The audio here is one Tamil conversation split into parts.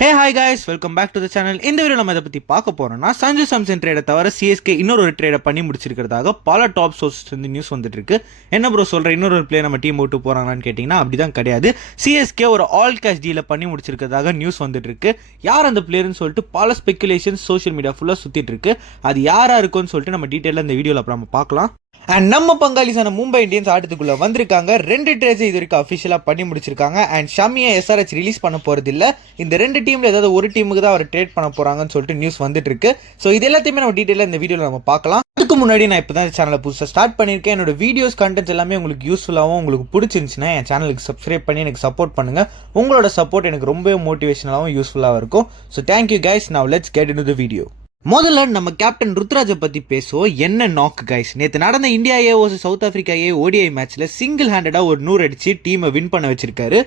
Hey hi guys, welcome back to the channel. இந்த வீடியோ நம்ம இதை பற்றி பார்க்க போகிறோம்னா, சஞ்சு சாம்சன் ட்ரேடை தவிர சிஎஸ்கே இன்னொரு ட்ரேடை பண்ணி முடிச்சிருக்கிறதாக பல டாப் சோர்ஸஸ் வந்து நியூஸ் வந்துட்டு இருக்கு. என்ன ப்ரோ சொல்கிற, இன்னொரு பிளேயர் நம்ம டீம் விட்டு போகிறாங்களான்னு கேட்டிங்கன்னா அப்படி தான் கிடையாது. சிஎஸ்கே ஒரு ஆல் கேஷ் டீலை பண்ணி முடிச்சிருக்கிறதாக நியூஸ் வந்துட்டு இருக்கு. யார் அந்த பிளேயர்னு சொல்லிட்டு பல ஸ்பெகுலேஷன்ஸ் சோஷியல் மீடியா ஃபுல்லாக சுற்றிட்டு இருக்கு. அது யாராக இருக்குன்னு சொல்லிட்டு நம்ம டீட்டெயிலாக இந்த வீடியோவில் அப்புறம் நம்ம பார்க்கலாம். அண்ட் நம்ம பங்காளிசான மும்பை இந்தியன்ஸ் ஆட்டத்துக்குள்ள வந்திருக்காங்க. 2 ட்ரேட்ஸ் இது வரைக்கும் அஃபிஷியலாக பண்ணி முடிச்சிருக்காங்க. அண்ட் ஷமியை எஸ்ஆர்ஹெச் ரிலீஸ் பண்ண போறது இல்லை. இந்த 2 டீம்ல ஏதாவது ஒரு டீமுக்கு தான் அவர் ட்ரேட் பண்ண போறாங்கன்னு சொல்லிட்டு நியூஸ் வந்துட்டு இருக்கு. ஸோ இது எல்லாத்தையுமே நம்ம டீட்டெயிலாக இந்த வீடியோவில் நம்ம பார்க்கலாம். அதுக்கு முன்னாடி நான் இப்போ தான் சேனலை புதுசாக ஸ்டார்ட் பண்ணியிருக்கேன். என்னோட வீடியோஸ் கண்டென்ட்ஸ் எல்லாமே உங்களுக்கு யூஸ்ஃபுல்லாகவும் உங்களுக்கு பிடிச்சிருந்துச்சுன்னா என் சேனலுக்கு சப்ஸ்கிரைப் பண்ணி எனக்கு சப்போர்ட் பண்ணுங்க. உங்களோட சப்போர்ட் எனக்கு ரொம்பவே மோட்டிவேஷனலாகவும் யூஸ்ஃபுல்லாக இருக்கும். So thank you guys. Now let's get into the video. முதல்ல நம்ம கேப்டன் ருத்ராஜை பற்றி பேசுவோம். என்ன நாக் கைஸ், நேற்று நடந்த India A vs south Africa A ODI மேட்ச்சில் சிங்கிள் ஹேண்டடாக ஒரு 100 அடிச்சு டீமை வின் பண்ண வச்சிருக்காரு.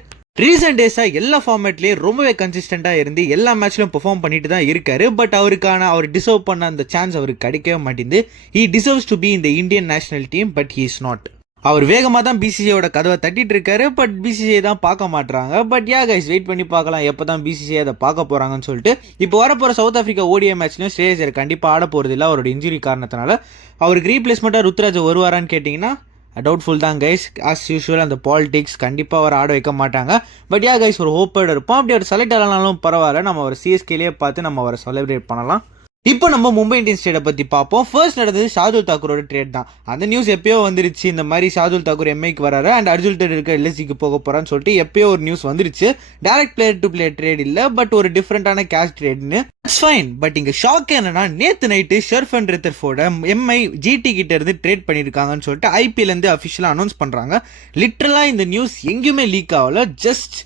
ரீசெண்ட் டேஸாக எல்லா ஃபார்மேட்லேயும் ரொம்பவே கன்சிஸ்டண்டாக இருந்து எல்லா மேட்ச்லையும் பெர்ஃபார்ம் பண்ணிட்டு தான் இருக்காரு. பட் அவர் டிசர்வ் பண்ண அந்த சான்ஸ் அவருக்கு கிடைக்கவே மாட்டேங்குது. ஹி டிசர்வ்ஸ் டு பி இந்த Indian national team, but he is not. அவர் வேகமாக தான் பிசிசிஐயோட கதவை தட்டிட்டு இருக்காரு. பட் பிசிசிஐ தான் பார்க்க மாட்டாங்க. பட் யா கைஸ், வெயிட் பண்ணி பார்க்கலாம் எப்போ தான் பிசிசிஐ அதை பார்க்க போகிறாங்கன்னு சொல்லிட்டு. இப்போ வரப்போகிற சவுத் ஆஃப்ரிக்கா ஓடிஐ மேட்ச்லையும் ஸ்ரேயஸ் ஐயர் கண்டிப்பாக ஆட போகிறது இல்லை. அவரோட இன்ஜுரி காரணத்தினால அவருக்கு ரீப்ளேஸ்மெண்ட்டாக ருத்ராஜ் வருவாரான்னு கேட்டிங்கன்னா டவுட்ஃபுல் தான் கைஸ். ஆஸ் யூஷுவல் அந்த பாலிடிக்ஸ் கண்டிப்பாக அவர் ஆட வைக்க மாட்டாங்க. பட் யா கைஸ், ஒரு ஹோப்போடு இருப்போம். அப்படி அவர் செலக்ட் ஆனாலும் பரவாயில்ல, நம்ம அவர் சிஎஸ்கேலேயே பார்த்து நம்ம அவரை செலிப்ரேட் பண்ணலாம். இப்போ நம்ம மும்பை இந்தியன்ஸ் ட்ரேடை பற்றி பார்ப்போம். ஃபர்ஸ்ட் நடந்தது ஷார்துல் தாக்கூரோட ட்ரேட் தான். அந்த நியூஸ் எப்பயோ வந்துருச்சு. இந்த மாதிரி ஷார்துல் தாக்கூர் எம்ஐக்கு வராரு அண்ட் அர்ஜுன் இருக்க எல்எஸ்சிக்கு போக போகிறான்னு சொல்லிட்டு எப்பயோ ஒரு நியூஸ் வந்துருச்சு. Direct player to player trade இல்லை, பட் ஒரு டிஃப்ரெண்டான கேஷ் ட்ரேட்னு. It's fine. பட் இங்கே ஷாக் என்னன்னா, நேற்று night Sherfane Rutherford MI GT கிட்ட இருந்து ட்ரேட் பண்ணியிருக்காங்கன்னு சொல்லிட்டு ஐபிஎல்லேருந்து அஃபிஷியலாக அனௌன்ஸ் பண்ணுறாங்க. லிட்டரலாக இந்த நியூஸ் எங்கேயுமே லீக் ஆகல. Just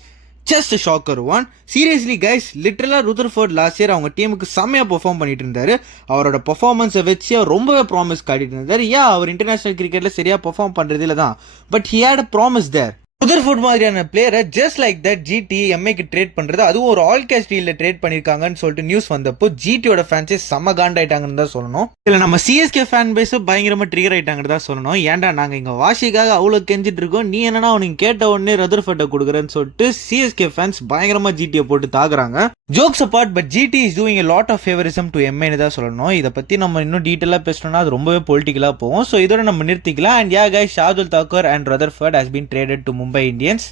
a shocker one. Seriously guys, literally Rutherford last year அவங்க டீமுக்கு செம்மையா பெர்ஃபார்ம் பண்ணிட்டு இருந்தாரு. அவரோட பெர்ஃபார்மன்ஸை வச்சு அவர் ரொம்பவே ப்ராமிஸ் காட்டிட்டு இருந்தாரு. அவர் இன்டர்நேஷனல் கிரிக்கெட்ல சரியா பெர்ஃபார்ம் பண்றது இல்லை தான், but he had a promise there. Rutherford மாதிரியான பிளேயரை ஜஸ்ட் லைக் தட் ஜிடி எம்ஐக்கு ட்ரேட் பண்றது, அதுவும் ஒரு ஆல் கேஷ் டீல்ல ட்ரேட் பண்ணிருக்காங்கன்னு சொல்லிட்டு நியூஸ் வந்தப்போ ஜிடியோட ஃபேன்ஸே செம்ம காண்ட் ஆயிட்டாங்கன்னு தான் சொல்லணும். இல்ல நம்ம சிஎஸ்கே ஃபேன் பேஸ் பயங்கரமா ட்ரிகர் ஆயிட்டாங்கன்னு தான் சொல்லணும். ஏன்டா நாங்க இங்க வாஷிக்காக அவ்வளவு கெஞ்சிட்டு இருக்கோம், நீ என்னன்னா அவனுக்கு கேட்ட உடனே ரதர்ஃபோர்ட்டை கொடுக்குறேன்னு சொல்லிட்டு சிஎஸ்கே ஃபேன்ஸ் பயங்கரமா ஜிடியை போட்டு தாக்குறாங்க. Jokes apart, but GT is doing a lot of favorism to எம்ஐன்னு தான் சொல்லணும். இதை பத்தி நம்ம இன்னும் டீட்டெயிலாக பேசணும்னா அது ரொம்பவே பொலிட்டிக்கலா போகும். ஸோ இதோட நம்ம நிறுத்திக்கலாம். And guys, Shardul Thakur and Rutherford has been traded to Mumbai Indians.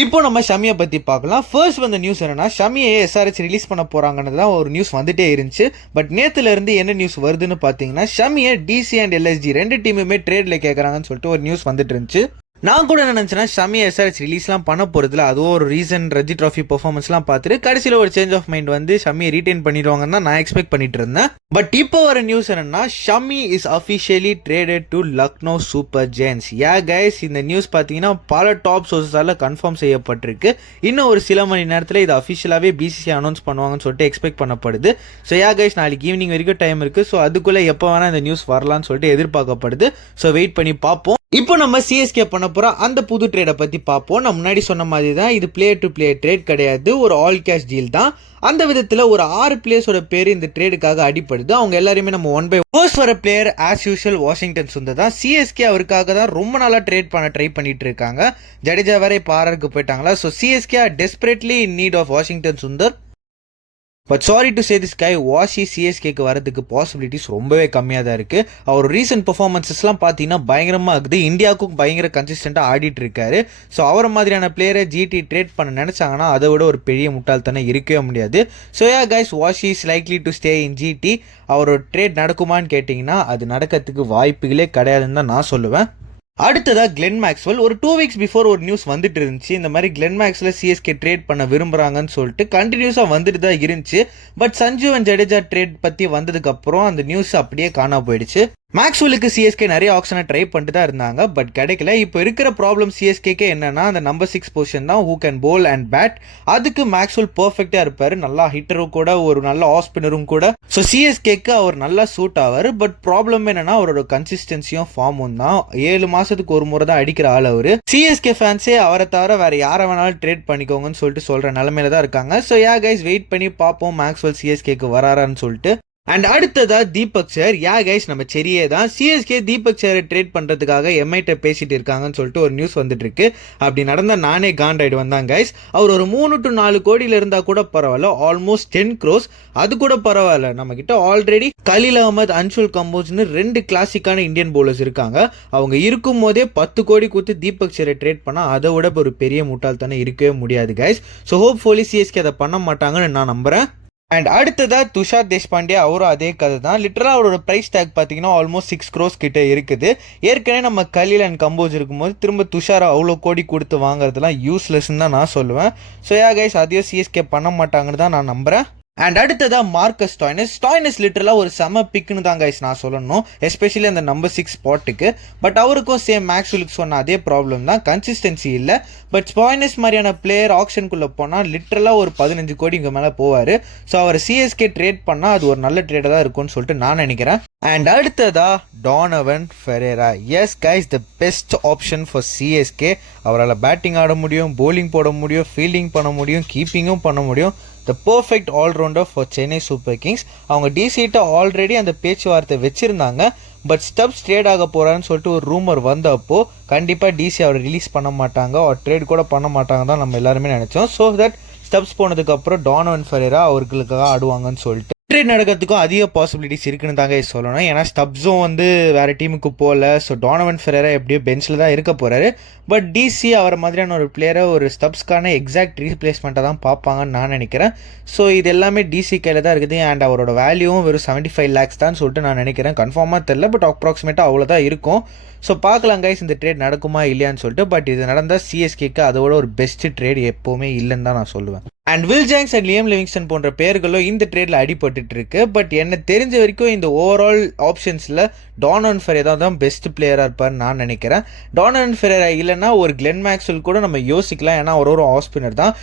இப்போ நம்ம ஷமியை பற்றி பார்க்கலாம். ஃபர்ஸ்ட் வந்த நியூஸ் என்னன்னா, ஷமியை எஸ்ஆர்ஹெச் ரிலீஸ் பண்ண போறாங்கன்னு தான் ஒரு நியூஸ் வந்துட்டே இருந்துச்சு. பட் நேத்துல இருந்து என்ன நியூஸ் வருதுன்னு பார்த்தீங்கன்னா, ஷமியை டிசி அண்ட் எல்எஸ்ஜி 2 டீமுமே ட்ரேட்ல கேட்கறாங்கன்னு சொல்லிட்டு ஒரு நியூஸ் வந்துட்டு இருந்துச்சு. நான் கூட என்ன நினச்சேன்னா, ஷமி எஸ்ஆர்ஹெச் ரிலீஸ்லாம் பண்ண போகிறதுல அதுவும் ஒரு ரீசன்ட் ரஞ்சி ட்ராஃபி பெர்ஃபார்மன்ஸ்லாம் பார்த்துட்டு கடைசியில் ஒரு சேஞ்ச் ஆஃப் மைண்ட் வந்து ஷமியை ரீட்டைன் பண்ணிடுவாங்கன்னு தான் நான் எக்ஸ்பெக்ட் பண்ணிட்டு இருந்தேன். பட் இப்போ வர நியூஸ் என்னன்னா, Shami is officially traded to Lucknow super giants. Guys, இந்த நியூஸ் பார்த்தீங்கன்னா பல டாப் சோர்ஸால கன்ஃபார்ம் செய்யப்பட்டிருக்கு. இன்னும் ஒரு சில மணி நேரத்தில் இது அஃபிஷியலாகவே பிசிசி அனௌன்ஸ் பண்ணுவாங்கன்னு சொல்லிட்டு எக்ஸ்பெக்ட் பண்ணப்படுது. ஸோ கைஸ், நாளைக்கு ஈவினிங் வரைக்கும் டைம் இருக்கு. ஸோ அதுக்குள்ளே எப்போ வேணால் இந்த நியூஸ் வரலான்னு சொல்லிட்டு எதிர்பார்க்கப்படுது. ஸோ வெயிட் பண்ணி பார்ப்போம். இப்போ நம்ம சிஎஸ்கே பண்ண போற அந்த புது ட்ரேடை பத்தி பார்ப்போம். நான் முன்னாடி சொன்ன மாதிரி தான், இது பிளேயர் டு பிளேயர் ட்ரேட் கிடையாது, ஒரு ஆல் கேஷ் டீல் தான். அந்த விதத்துல ஒரு 6 பிளேயர்ஸோட பேர் இந்த ட்ரேடுக்காக அடிப்படுது. அவங்க எல்லாருமே நம்ம 1 by 1 ஃபர்ஸ்ட் வர player as usual Washington Sundar தான். சிஎஸ்கே அவருக்காக தான் ரொம்ப நாளா ட்ரேட் பண்ண ட்ரை பண்ணிட்டு இருக்காங்க. ஜடேஜா வேற பாரருக்கு போயிட்டாங்களா. So CSK are desperately in need of Washington Sundar. But sorry to say this guy, Washi சிஎஸ்கேக்கு வரதுக்கு பாசிபிலிட்டிஸ் ரொம்பவே கம்மியாக தான் இருக்குது. அவர் ரீசன்ட் பர்ஃபார்மன்ஸஸ்லாம் பார்த்தீங்கன்னா பயங்கரமாக இருக்குது. இந்தியாவுக்கும் பயங்கர கன்சிஸ்டண்ட்டாக ஆடிட்டு இருக்காரு. ஸோ அவரை மாதிரியான பிளேயரை ஜிடி ட்ரேட் பண்ண நினச்சாங்கன்னா அதை விட ஒரு பெரிய முட்டாள்தனம் இருக்கவே முடியாது. So guys, Washi is likely to stay in GT. அவரோட ட்ரேட் நடக்குமான்னு கேட்டிங்கன்னா அது நடக்கிறதுக்கு வாய்ப்புகளே கிடையாதுன்னு தான் நான் சொல்லுவேன். அடுத்ததா கிளென் மேக்ஸ்வெல். ஒரு 2 weeks பிஃபோர் ஒரு நியூஸ் வந்துட்டு இருந்துச்சு. இந்த மாதிரி கிளென் மேக்ஸ்வெல் சிஎஸ்கே ட்ரேட் பண்ண விரும்புறாங்கன்னு சொல்லிட்டு கண்டினியூஸாக வந்துட்டு தான் இருந்துச்சு. But Sanju and Jadeja trade பற்றி வந்ததுக்கு அப்புறம் அந்த நியூஸ் அப்படியே காணாம போயிடுச்சு. மேக்ஸ்வெலுக்கு சிஎஸ்கே நிறைய ஆப்ஷனை ட்ரை பண்ணிட்டு தான் இருந்தாங்க, பட் கிடைக்கல. இப்போ இருக்கிற ப்ராப்ளம் சிஎஸ்கேக்கு என்னன்னா, அந்த நம்பர் 6 பொசிஷன் தான், who can bowl and bat. அதுக்கு மேக்ஸ்வெல் பர்ஃபெக்டா இருப்பாரு. நல்லா ஹிட்டரும் கூட, ஒரு நல்ல ஆஃப் ஸ்பின்னரும் கூட. ஸோ சிஎஸ்கேக்கு அவர் நல்லா சூட் ஆவார். பட் ப்ராப்ளம் என்னன்னா, அவரோட கன்சிஸ்டன்சியும் ஃபார்மும் தான். 7 மாசத்துக்கு ஒரு முறை தான் அடிக்கிற ஆள் அவரு. சிஎஸ்கே ஃபேன்ஸே அவரை தவிர வேற யாரை வேணாலும் ட்ரேட் பண்ணிக்கோங்கன்னு சொல்லிட்டு சொல்ற நிலைமையில தான் இருக்காங்க. ஸோ கைஸ், வெயிட் பண்ணி பார்ப்போம் மேக்ஸ்வெல் சிஎஸ்கேக்கு வராரான்னு சொல்லிட்டு. அண்ட் அடுத்ததா தீபக் சார். கைஸ் நம்ம செரியே தான். சிஎஸ்கே தீபக் சாரை ட்ரேட் பண்ணுறதுக்காக எம்ஐட்ட பேசிட்டு இருக்காங்கன்னு சொல்லிட்டு ஒரு நியூஸ் வந்துட்டு இருக்கு. அப்படி நடந்தால் நானே காண்டாய்டு வந்தாங்க கைஸ். அவர் ஒரு 3 to 4 கோடியில் இருந்தால் கூட பரவாயில்ல, ஆல்மோஸ்ட் 10 crores அது கூட பரவாயில்ல. நம்ம கிட்ட ஆல்ரெடி கலீல் அகமது, அன்ஷுல் கம்போஸ்னு 2 கிளாசிக்கான இந்தியன் பவுலர்ஸ் இருக்காங்க. அவங்க இருக்கும் போதே 10 கோடி கொடுத்து தீபக் சாரை ட்ரேட் பண்ணால் அதை விட ஒரு பெரிய முட்டாள்தானே இருக்கவே முடியாது கைஸ். ஸோ ஹோப்ஃபுல்லி சிஎஸ்கே அதை பண்ண மாட்டாங்கன்னு நான் நம்புறேன். அண்ட் அடுத்ததா துஷார் தேஷ்பாண்டே, அவரும் அதே கதை தான். லிட்டரலாக அவரோட ப்ரைஸ் டேக் பார்த்தீங்கன்னா ஆல்மோஸ்ட் 6 crores கிட்ட இருக்குது. ஏற்கனவே நம்ம கலீல் அண்ட் கம்போஸ் இருக்கும்போது திரும்ப துஷாரை அவ்வளோ கோடி கொடுத்து வாங்குறதுலாம் யூஸ்லெஸ்ன்னு தான் நான் சொல்லுவேன். ஸோ கைஸ் அதையும் சிஎஸ்கே பண்ண மாட்டாங்கன்னு தான் நான் நம்புகிறேன். அண்ட் அடுத்ததா மார்க்கஸ் ஸ்டாய்னஸ் லிட்டரலாக ஒரு செம பிக்குன்னு தான் கைஸ் நான் சொல்லணும், எஸ்பெஷலி அந்த நம்பர் 6 ஸ்பாட்டுக்கு. பட் அவருக்கும் சேம் மேக்ஸ்வெலுக்கு சொன்ன அதே ப்ராப்ளம் தான், கன்சிஸ்டன்சி இல்லை. பட் ஸ்டாய்னஸ் மாதிரியான பிளேயர் ஆக்ஷனுக்குள்ளே போனால் லிட்டரலாக ஒரு 15 கோடி இங்கே மேலே போவார். ஸோ அவர் சிஎஸ்கே ட்ரேட் பண்ணால் அது ஒரு நல்ல ட்ரேடாக தான் இருக்கும்னு சொல்லிட்டு நான் நினைக்கிறேன். அண்ட் அடுத்ததா Donovan Ferreira. Yes guys, the best option for CSK. அவரால் பேட்டிங் ஆட முடியும், போலிங் போட முடியும், ஃபீல்டிங் பண்ண முடியும், கீப்பிங்கும் பண்ண முடியும். The perfect allrounder for Chennai super kings. அவங்க டிசிட்ட ஆல்ரெடி அந்த பேச்சுவார்த்தை வச்சுருந்தாங்க. பட் ஸ்டப்ஸ் ட்ரேட் ஆக போகிறான்னு சொல்லிட்டு ஒரு ரூமர் வந்தப்போ கண்டிப்பாக டிசி அவரை ரிலீஸ் பண்ண மாட்டாங்க, அவர் ட்ரேட் கூட பண்ண மாட்டாங்க தான் நம்ம எல்லாருமே நினச்சோம். ஸோ தட் ஸ்டப்ஸ் போனதுக்கப்புறம் டானவன் ஃபெரேரா அவர்களுக்காக ஆடுவாங்கன்னு சொல்லிட்டு ட்ரேட் நடக்கிறதுக்கும் அதிக பாசிபிலிட்டிஸ் இருக்குன்னு தாங்க சொல்லணும். ஏன்னா ஸ்டப்ஸும் வேறு டீமுக்கு போகல. ஸோ டானவன் ஃபெரேரா எப்படியோ பெஞ்சில் தான் இருக்க போகிறாரு. பட் டிசி அவரை மாதிரியான ஒரு பிளேயரை ஒரு ஸ்டப்ஸ்க்கான எக்ஸாக்ட் ரீப்ளேஸ்மெண்ட்டை தான் பார்ப்பாங்கன்னு நான் நினைக்கிறேன். ஸோ இது எல்லாமே டிசி கையில் தான் இருக்குது. அண்ட் அவரோட வேல்யூவும் வெறும் 75 lakhs தான் சொல்லிட்டு நான் நினைக்கிறேன். கன்ஃபார்மாக தெரில, பட் அப்ராக்சிமேட்டாக அவ்வளோதான் இருக்கும். ஸோ பார்க்கலாம் கைஸ் இந்த ட்ரேட் நடக்குமா இல்லையான்னு சொல்லிட்டு. பட் இது நடந்தால் சிஎஸ்கேக்கு அதோட ஒரு பெஸ்ட் ட்ரேட் எப்போவுமே இல்லைன்னு தான் நான் சொல்லுவேன். And Will Jacks and Liam Livingstone போன்ற பேர்களும் இந்த ட்ரேடில் அடிபட்டு இருக்கு. பட் என்ன தெரிஞ்ச வரைக்கும் இந்த ஓவரால் ஆப்ஷன்ஸில் டானவன் ஃபெரேரா தான் பெஸ்ட் பிளேயராக இருப்பார்னு நான் நினைக்கிறேன். டானவன் ஃபெரேரா இல்லைன்னா ஒரு கிளென் மேக்ஸ்வெல் கூட நம்ம யோசிக்கலாம், ஏன்னா ஒரு ஆஃப் ஸ்பின்னர் தான்.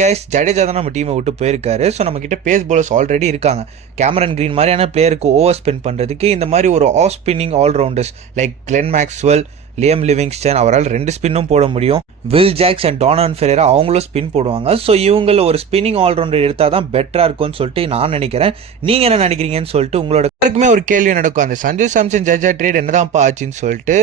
கைஸ் ஜடேஜா தான் நம்ம டீமை விட்டு போயிருக்காரு. ஸோ நம்ம கிட்ட பேஸ் பவுலர்ஸ் ஆல்ரெடி இருக்காங்க. கேமரன் கிரீன் மாதிரியான பிளேயருக்கு ஓவர் ஸ்பின் பண்ணுறதுக்கு இந்த மாதிரி ஒரு off spinning allrounders like Glenn Maxwell, Liam Livingstone, அவரால் 2 ஸ்பின்னும் போட முடியும். Will Jacks and Donovan Ferreira அவங்களும் ஸ்பின் போடுவாங்க. ஸோ இவங்கள ஒரு ஸ்பின்னிங் ஆல்ரவுண்டர் எடுத்தால் தான் பெட்டராக இருக்கும்னு சொல்லிட்டு நான் நினைக்கிறேன். நீங்கள் என்ன நினைக்கிறீங்கன்னு சொல்லிட்டு உங்களோட எல்லாருக்குமே ஒரு கேள்வி நடக்கும், அந்த சஞ்சு சாம்சன் ஜடேஜா ட்ரேட் என்னதான்ப்பா ஆச்சுன்னு சொல்லிட்டு.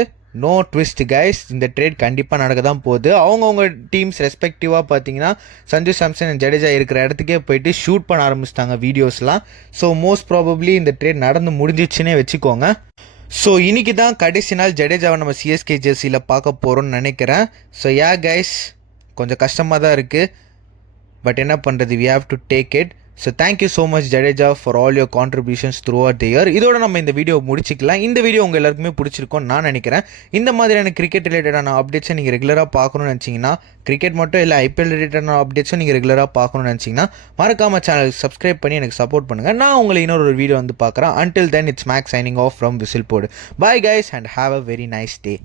நோ ட்விஸ்ட் கைஸ், இந்த ட்ரேட் கண்டிப்பாக நடக்க தான் போகுது. அவங்கவுங்க டீம்ஸ் ரெஸ்பெக்டிவாக பார்த்தீங்கன்னா சஞ்சு சாம்சன் அண்ட் ஜடேஜா இருக்கிற இடத்துக்கே போயிட்டு ஷூட் பண்ண ஆரம்பிச்சிட்டாங்க வீடியோஸ்லாம். ஸோ மோஸ்ட் ப்ராபப்ளி இந்த ட்ரேட் நடந்து முடிஞ்சிச்சுன்னே வச்சுக்கோங்க. ஸோ இன்னைக்கு தான் கடைசி நாள் ஜடேஜாவை நம்ம சிஎஸ்கே ஜெர்சியில் பார்க்க போகிறோம்னு நினைக்கிறேன். ஸோ கைஸ் கொஞ்சம் கஷ்டமாக தான் இருக்குது, பட் என்ன பண்ணுறது, we have to take it. So thank you so much Jadeja for all your contributions throughout the year. இதோட நம்ம இந்த வீடியோ முடிச்சிக்கலாம். இந்த வீடியோ உங்கள் எல்லாருக்குமே பிடிச்சிருக்கும்னு நான் நினைக்கிறேன். இந்த மாதிரியான கிரிக்கெட் ரிலேட்டடான அப்டேட்ஸை நீங்கள் ரெகுலராக பார்க்கணும்னு நினச்சிங்கன்னா, கிரிக்கெட் மட்டும் இல்லை ஐபிஎல் ரிலேட்டடான அப்டேட்ஸும் நீங்கள் ரெகுலராக பார்க்கணும்னு நினச்சிங்கன்னா மறக்காம சேனல் சப்ஸ்கிரைப் பண்ணி எனக்கு சப்போர்ட் பண்ணுங்கள். நான் உங்களை இன்னொரு வீடியோ பார்க்குறேன். Until then, it's Max signing off from Whistlepod. Bye guys and have a very nice day.